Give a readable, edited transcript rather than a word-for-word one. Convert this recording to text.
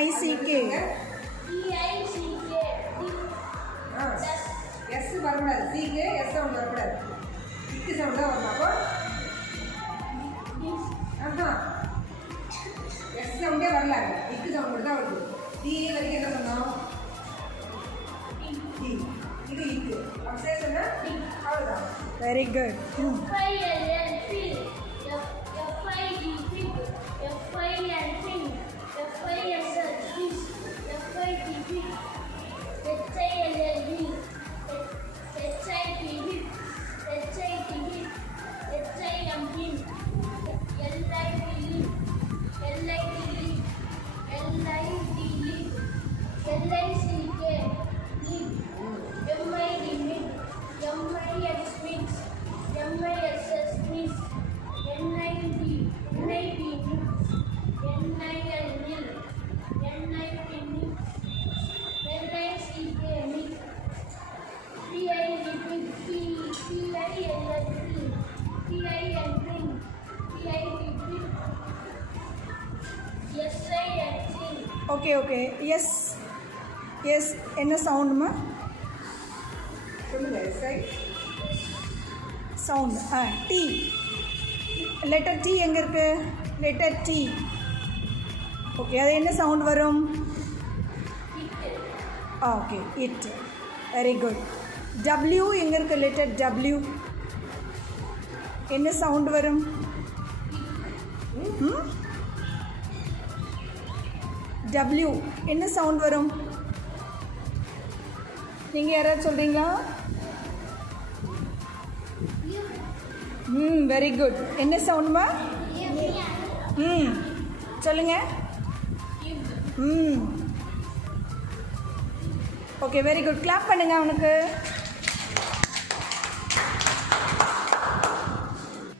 T-I-C-K. S வரக்கூடாது. சிக்கு S sound வரக்கூடாது. இக்கு சவுண்ட் தான் வரணும். அப்போ எஸ் சவுண்டே வரல. இக்கு சவுண்ட் மட்டும் தான் வருது. டி வரைக்கும் என்ன சொன்னோம்? டி. இது இக்கு. அப்போ சேர்த்துனா அவ்வளோதான். Very good. Okay, okay. Yes. Yes. என்ன சவுண்டுமா? சொல்லுங்க. சவுண்ட். டி. லெட்டர் டி எங்கே இருக்கு? Letter D. ஓகே, அது என்ன சவுண்ட் வரும்? Okay, it. Very good. W எங்கே இருக்கு? Letter W. என்ன சவுண்ட் வரும்? டபிள்யூ என்ன சவுண்ட் வரும்? நீங்கள் யாராவது சொல்கிறீங்களா? Very good. என்ன சவுண்டுமா? சொல்லுங்க. Okay, very good. கிளாப் பண்ணுங்க அவனுக்கு.